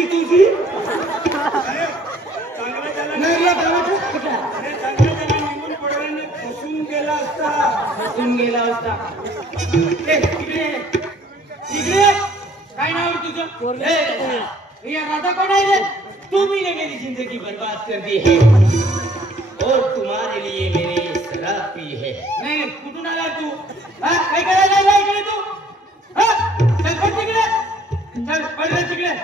आई तुझी फसून गेला असता इकडे काय नाव तुझं राधा कौन है रे तुमने मेरी जिंदगी बर्बाद कर दी है और तुम्हारे लिए मैंने शराब पी है नहीं कुठून आला तू काय करायला इकडे तू चल पळ तिकडे चल पळ रे तिकडे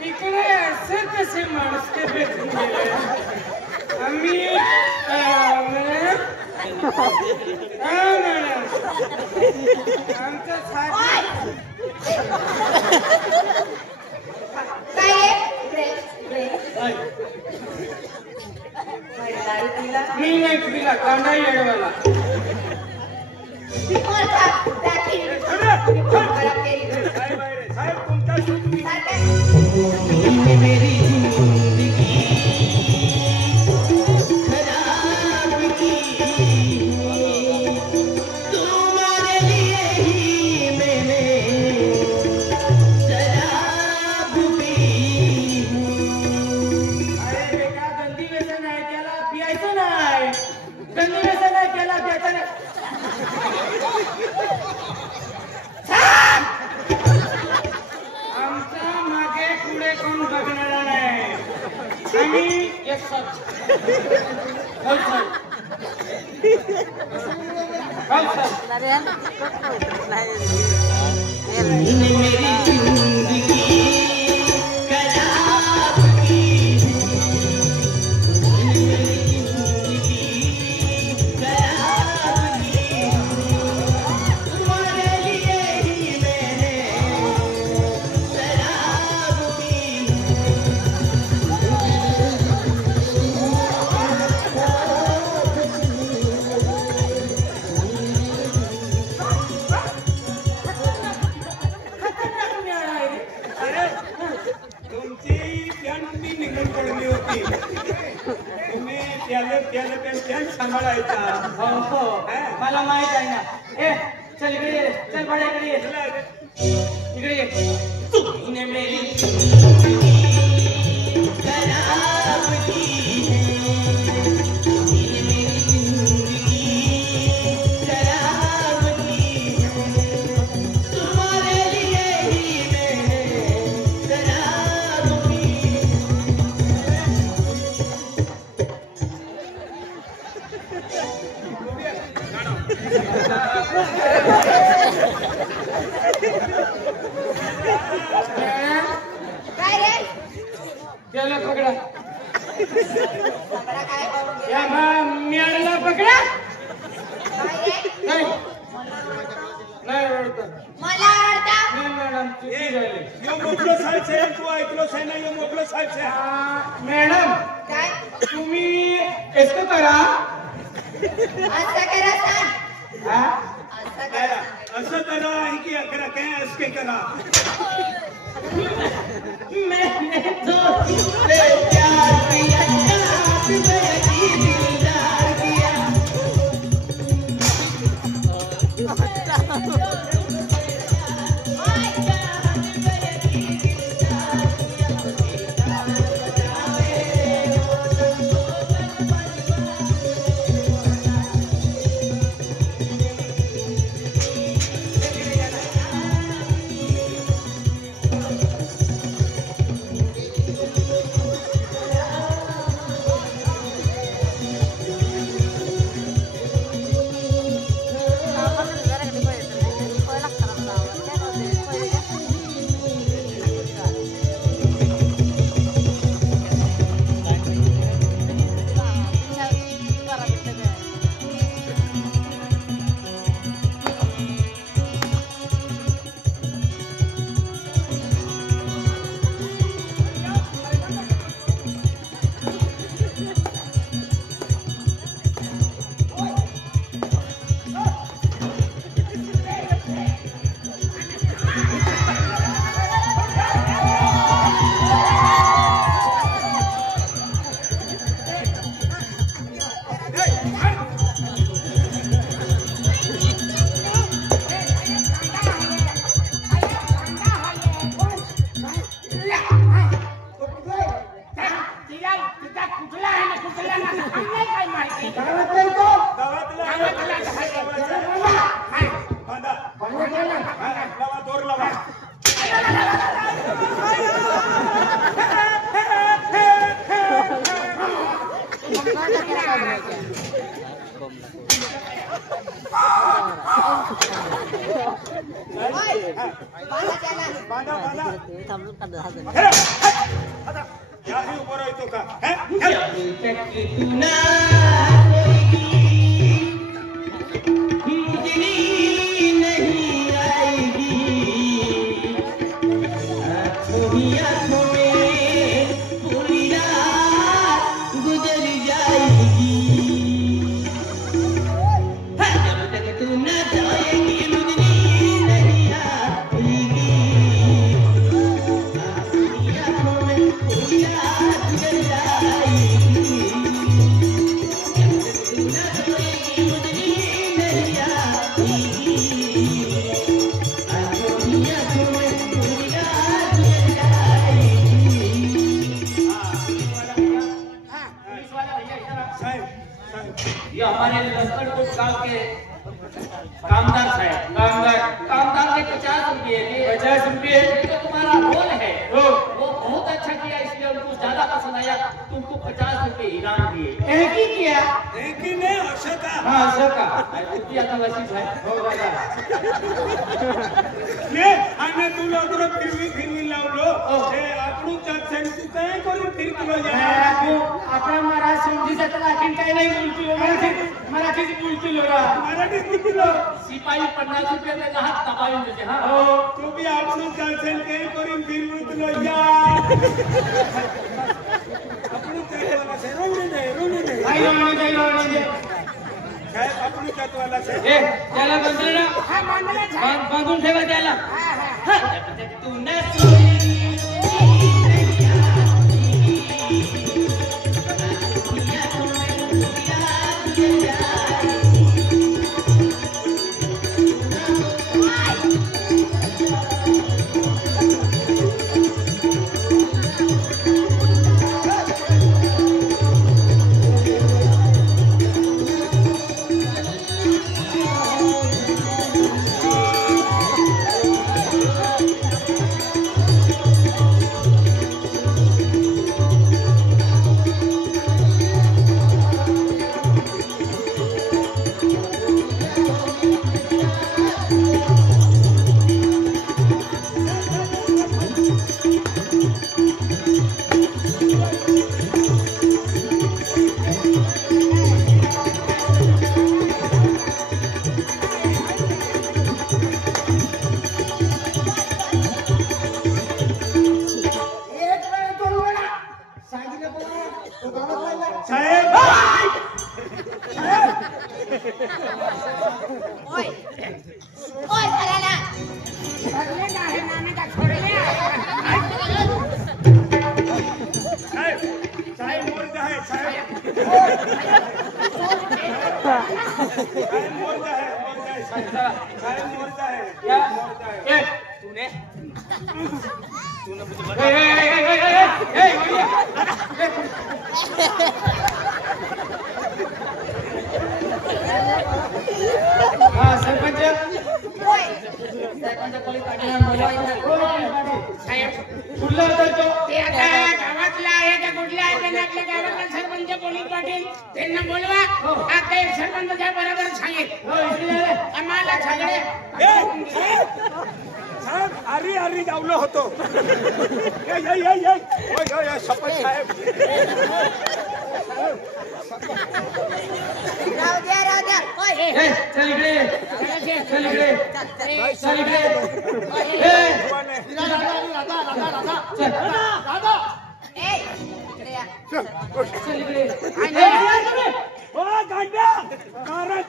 इकडे असे कसे माणूस के भेटून गेले आम्ही आमचा मी नाही पिला कांदा येडवाला मेरी मला माहित आहे ना चल इकडे चल बडा इकडे तूने मेरी त्याला पकडा या मेळाला पकडा नाही नाही आवडतं मला आवडतं नाही मॅडम चुकी झाली यो मोकळं सायचे तू ऐकलो साय ना यो मोकळं सायचे मॅडम काय तुम्ही असं करा असं करा की करा काय असं करा मैंने तो प्यार किया दिलदार किया बांधा बांधा याही ऊपर येतो का ये हमारे लखनपुर गांव के कामदार साहब कामदार ने 50 रुपये जो तुम्हारा रोल है वो बहुत अच्छा किया इसलिए उनको ज्यादा पसंद आया तुमको 50 रुपये इनाम दिए एक ही किया एक ही नहीं अशोका किया था वसीफ भाई हो दादा ने आने तुला तो फिरवी लावलो हे आपण जात तू काय करून फिरतो आपला महाराज समजी जाता आणखीन काय नाही बोलतो मराठीच बोलतो मराठीत बोलतो सिपाही 50 रुपये में हात तपावून देते हा तू भी आपण जात काय करून फिरवतो या आपण जातवाला से रोने दे काय रोने दे काय आपण जातवाला से ए त्याला बंधना हा बांधून ठेवा त्याला तू ना अरे जावलो होतो शपथ साहेब चल इकडे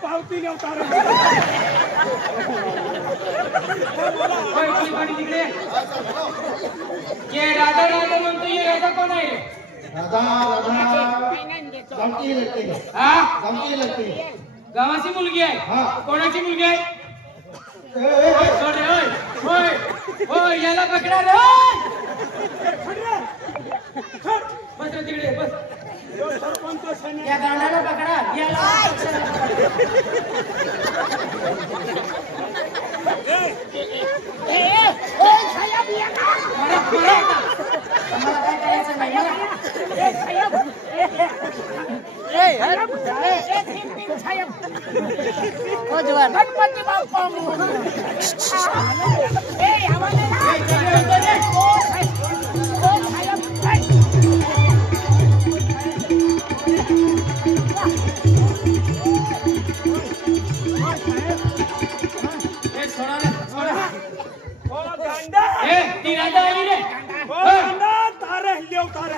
पावती नव्हता ये राधा म्हणतो ये राधा कोण आहे गावाची मुलगी आहे कोणाची मुलगी आहे याला पकडा रे बस तिकडे बस या गांडाला पकडा याला गणपती बाप्पा ती राधा आली रे. ओ गांडा तारे लियो तारे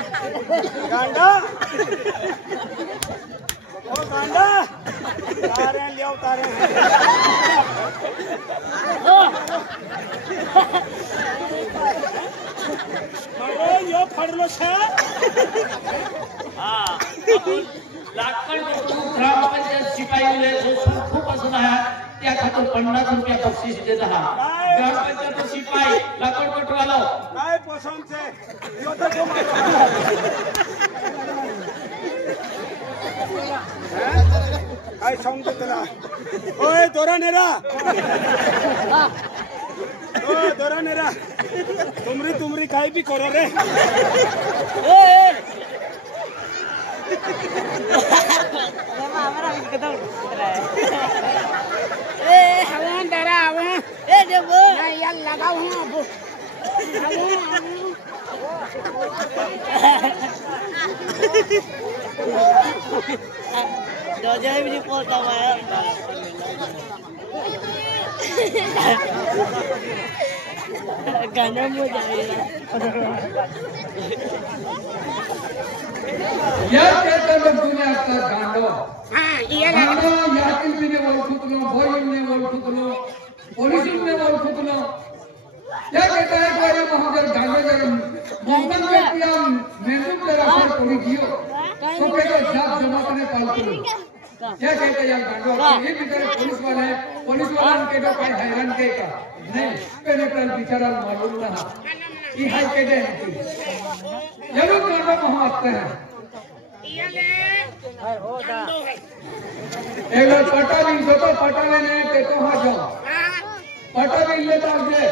गांडा ओ गांडा तारे लियो तारे अरे यो फड़लो छे हा लाकड ग्रामपंचायत शिपाई खूप असं आहे त्या खातर 50 रुपया बक्षीस देत हा ग्रामपंचायत शिपाई लाकड पटवालो काय पसंद छे यो तो जो काय सांगतो तुला ओए दोरा नेरा ओ दोरा नेरा तुमरी काय भी करो रे हवा डरा हवा देखो यार लगाओ हूं दो जने भी पोता हुआ गाना में जाएगा या कहता लोग दुनिया का गांडो हां ये गांडो याकिन ने ओळखुतलो भोईन ने ओळखुतलो पोलिसीने ओळखुतलो या कहता है कोरे महाजन गांडो जर मोहन व्यक्ति मेनू तेरा पर कोई दियो तो कहता जात जमा करने पालतू क्या कहते हैं गांडो ये बेचारे पुलिस वाले के तो कोई हैरान के का नहीं पहले कल बेचारा मालूम ना कि हाय के दे ये लोग गांडो मोहम्मद हैं एक पटा भी तो पटा लेने के तो हाँ जाओ पटा भी ले तो दे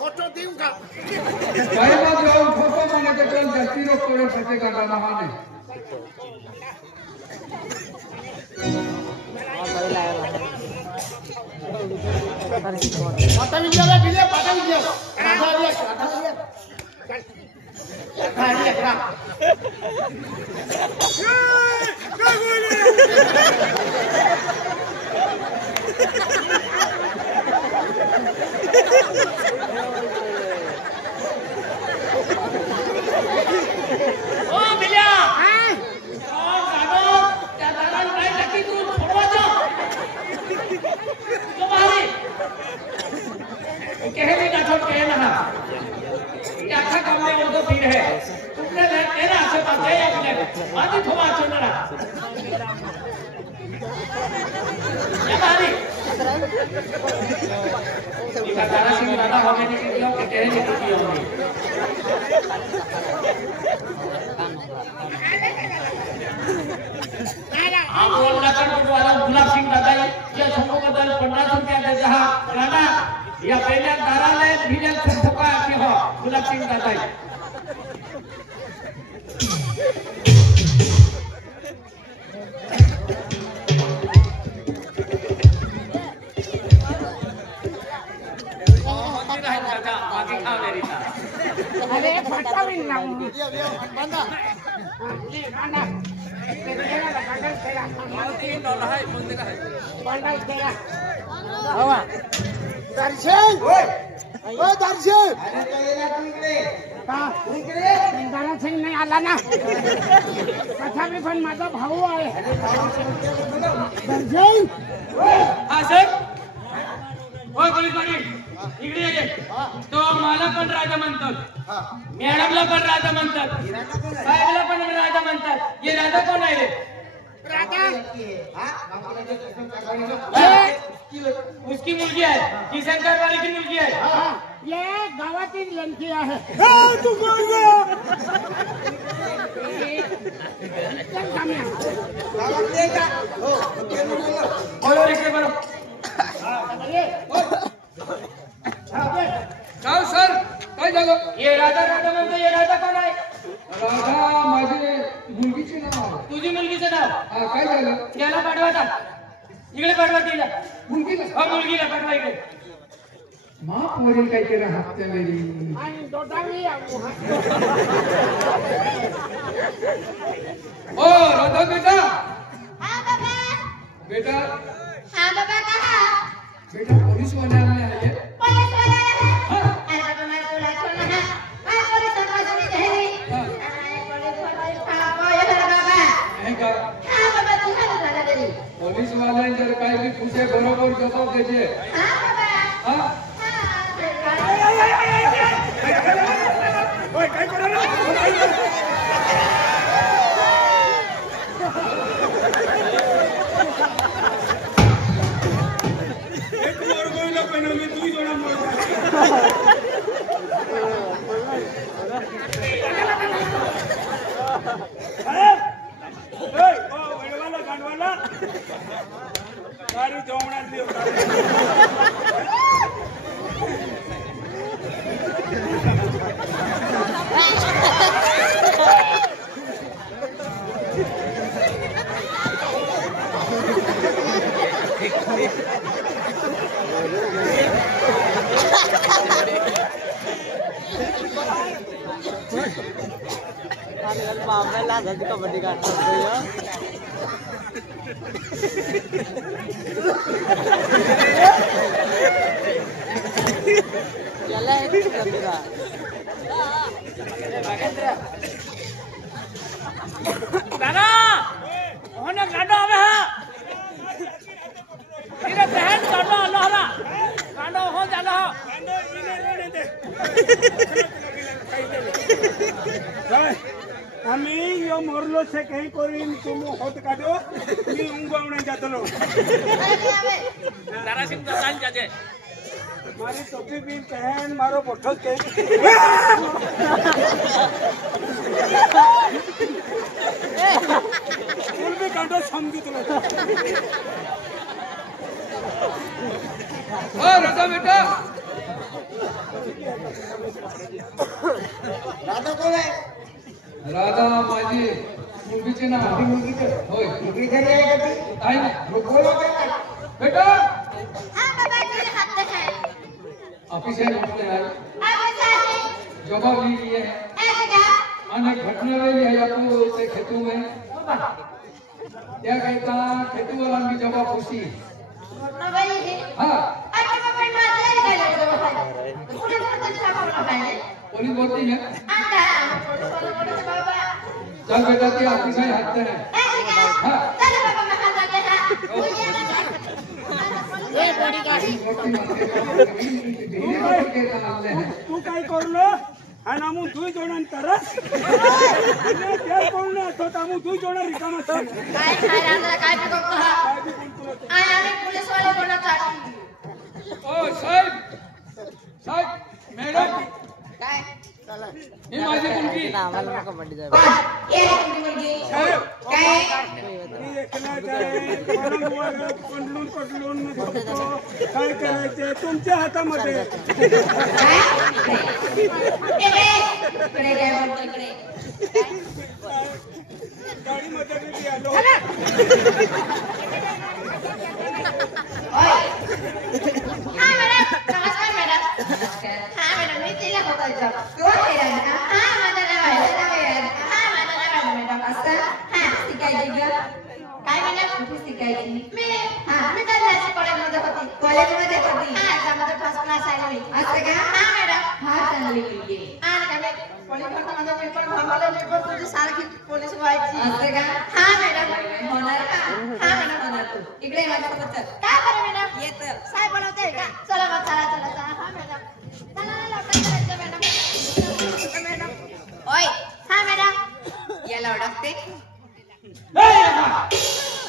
फोटो दूंगा भाई बात जाओ फोटो माने तो चल जल्दी रोक कोड़े फटे का गाना माने पता नहीं चला बिले पता नहीं चला ओ बिल्या हां गाडो त्या दाराला काय टाकी तू फोडवाचो तो मारे कहने का छोड़ कहना क्या अच्छा काम में उनको फिर है तुमने तेरा आसे पास है अपने आदि थोड़ा चुनरा ये मारी इसका तारा सिंह राधा हो गए नहीं क्यों कि कहने की की होगी आप बोल लकड़ वाला गुलाब सिंह दादा या सबको बदल 50 रुपया दे जहां राधा या पहले दारा ले भीले ठोका के हो गुलाब सिंह दादा अरे फटा भी ना बंदा ले गाना तेरा गाना तेरा तीन डॉलर है बंदे का है बंदा तेरा हवा दर्शन ओए दर्शन अरे तो ये ना इकडे का इकडे दर्शन नाही आला ना तथापि पण माझा भाऊ आहे दर्शन हा सर ओय पोलीस पाटील इकडे ये तो मला पण राजा म्हणतात मॅडमला पण राजा म्हणतात साहेबला पण राजा म्हणतात ये राजा कोण आहे रे राजा उसकी मुलगी आहे की शंकरवाडी की मुलगी आहे ये गावातील लंकी आहे तू कोण गं? बोलो इकडे बरं काय सर काय झालं ये राधा म्हणतो ये राधा कोण आहे राधा माझी मुलगीचे नाव आहे तुझी मुलगीचं नाव हा काय झालं त्याला पाठवा आता इकडे पाठवा तिला मुलगीला मुलगीला पाठवा इकडे माफ वरील काहीतरी हत्या मेरी आणि दोटावी ओ राधा बेटा हाँ बाबा बेटा हाँ बाबा कहा बेटा पुलिस वाले आने आए हैं पुलिस वाला है हाँ। अरे बाबा मैं बोला छोड़ना है मैं पुलिस वाला नहीं कहेगी हाँ। पुलिस वाला कहा वो ये बाबा नहीं का हाँ बाबा तू है दादा तेरी पुलिस वाले जर काही भी पूछे बरोबर जवाब दीजिए हाँ बाबा हाँ ओय, काय करू रे? एक मोर गोइला पण मी दुई जोडा मोर ओय ओ वेडवाला गांडवाला सारी जेवणात देव मामला लागत कबड्डी काढतो याला एक कबड्डीला दादा होने गाडो हवे हा इरे बहन गाडो अल्लाहला गाडो हो जालो आम्ही यो मोरलो से काही करीन तुम होत काढो मी उंगवणे जातलो दारा सिंह दादान जाजे मारी टोपी भी पहन मारो बोठो के फूल भी कांडो समझी तुलो ओ राधा बेटा राधा माझी मुलगीचे नाव होय मुलगी घरी आहे का ती आहे ना बेटा हाँ बाबा तेरे हाथ है ऑफिस है अपने आए अब साथी जवाब ली लिए ऐसा अनेक घटना रही है आपको से खेतों में क्या कहता खेती वाला की जवाब खुशी ना भाई है हाँ अरे बाबा मैं तेरे का ले दो पुलिस वाला छापा लगा है पुलिस बोलती है अंदर पुलिस वाला बाबा चल बेटा की ऑफिस है हाथ है ऐसा चलो बाबा मैं हाथ आते हैं ये बॉडी गाड़ी तू काय करलो आणि आमू दुई जोडान तरस त्या कोण तो आमू दुई जोडा रिकामा काय खायला अंदर काय भी करतो हा आणि आम्ही पुलिस वाले बोलत आहोत ओ साहेब साहेब मॅडम काय ही माझी मुलगी आम्हाला कबड्डी जाय ये तुमची मुलगी काय मी एकला जाय परंवर पडलून काय करायचे तुमच्या हातामध्ये इकडे काय बोलतो इकडे गाडी मध्ये गेली आलो ओय हां मॅडम नमस्कार मॅडम हां मॅडम मी तिला बोलायचं कोण आहे का हां माझं नाव आहे हां माझं नाव आहे मॅडम असं हां शिकायची ग काय मॅडम कुठे शिकायची मी हां मी तर कॉलेजमध्ये होती हां त्यामध्ये फर्स्ट क्लास आहे मी असं का हां मॅडम हां चांगली मुलगी आणि काय पोलीस माझा पेपर भांगला पेपर तुझी सारखी पोलीस व्हायची असं का हां मॅडम होणार का हां मॅडम होणार तू इकडे माझ्यासोबत चल काय बरं मॅडम येत साहेब बोलवते का चला मग चला हां मॅडम चला लवकर करायचं मॅडम ओय हां मॅडम याला ओळखते ए राधा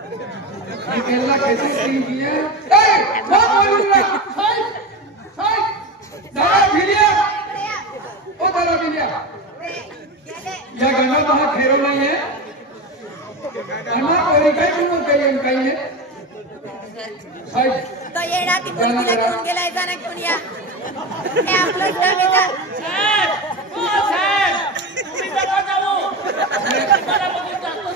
केरला कैसे सीन किया कौन बोल रहा दादा भिलिया ओ दादा भिलिया या गाना वहाँ खेरो नहीं है गाना कोई काय म्हणून काही आहे तो येणार ती मुलगीला घेऊन गेलाय जाना घेऊन या हे आपलं ठेवायचं तुम्ही नका जाऊ मला बघून जातो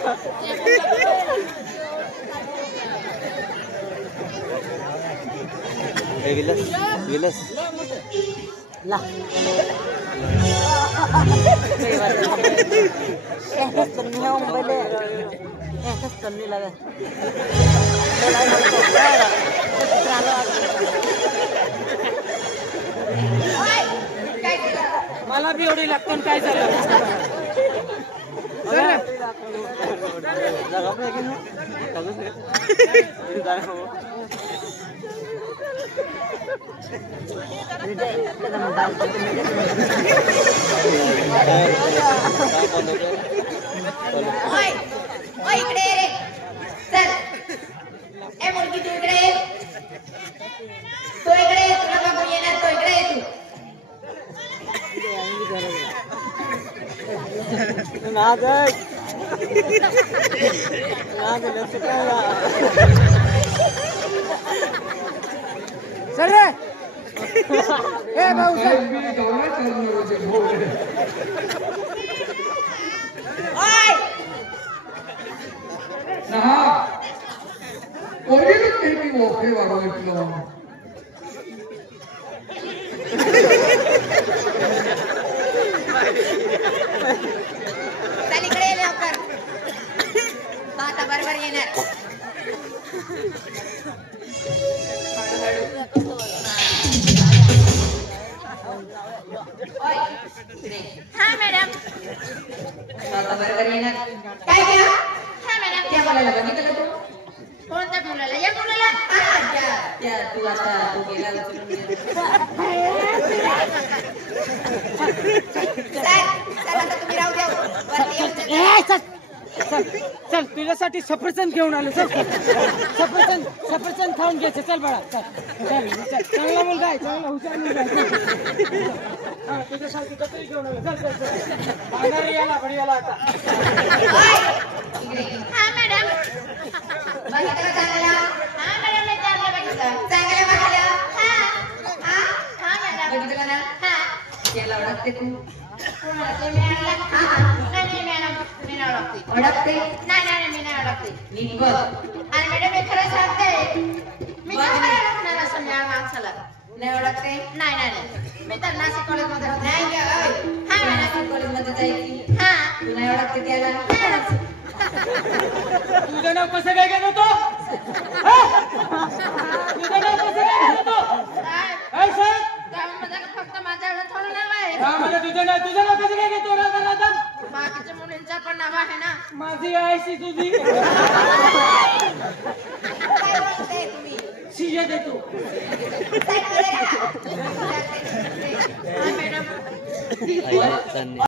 विलस ला मला बी एवढी लागतो काय झालं ओय ओय इकडे ये रे चल ए मुलगी तू इकडे ये तो इकडे ये तुला बघू येणार तो इकडे ये तू ना जाय सर रे ए भाऊ साहेब मी गावाला चालणार होते ओय ना कोणीच काही ओके वाढवलं चल इकडे ये लवकर तो आता बरोबर येणार ओय इकडे हा मॅडम तो आता बरोबर येणार काय केलं हा मॅडम त्या मुलाला बघितलं तू कोणत्या मुलाला या मुलाला त्या तू आता तू गेला चल आता तुम्ही राहू द्या वरती येऊन जा. चल चल तुझ्यासाठी सफरचंद घेऊन आलो चल सफरचंद खाऊन घ्यायचं चल बाळा चल चल चल चांगला मुलगा आहे चांगला हुशार मुलगा आहे हा तुझ्यासाठी कतरी घेऊन आलो चल चल चल पाहणार याला बढियाला आता ओय, इकडे. हा मॅडम बघितलं चांगला हा मॅडम मी चांगलं बघितलं चांगलं बघितलं हा हा हा मॅडम बघितलं ना हा त्याला ओळखते तू कोणाला ते मॅडमला हा नाही मॅडम मी नाही ओळखते नाही मी नाही ओळखते नीट बघ आणि मॅडम मी खरं सांगते मी काय ओळखणार असं मॅडम माणसाला नाही ओळखते नाही मी तर नाशिक कॉलेजमध्ये नाही हा मॅडम कॉलेजमध्ये जायची हा तू नाही ओळखते त्याला तुझं नाव कसं काय घेत होतो तुझं नाव कसं काय घेत होतो काय सांग गावामध्ये फक्त माझ्याकडे थोडं नाव आहे मला तुझं नाव कसं काय घेतो राधा राधा बाकीच्या मुलींचं पण नाव आहे ना माझी आयशी तुझी काय बोलते तुम्ही शिजे देतो काय करेल? हा, मॅडम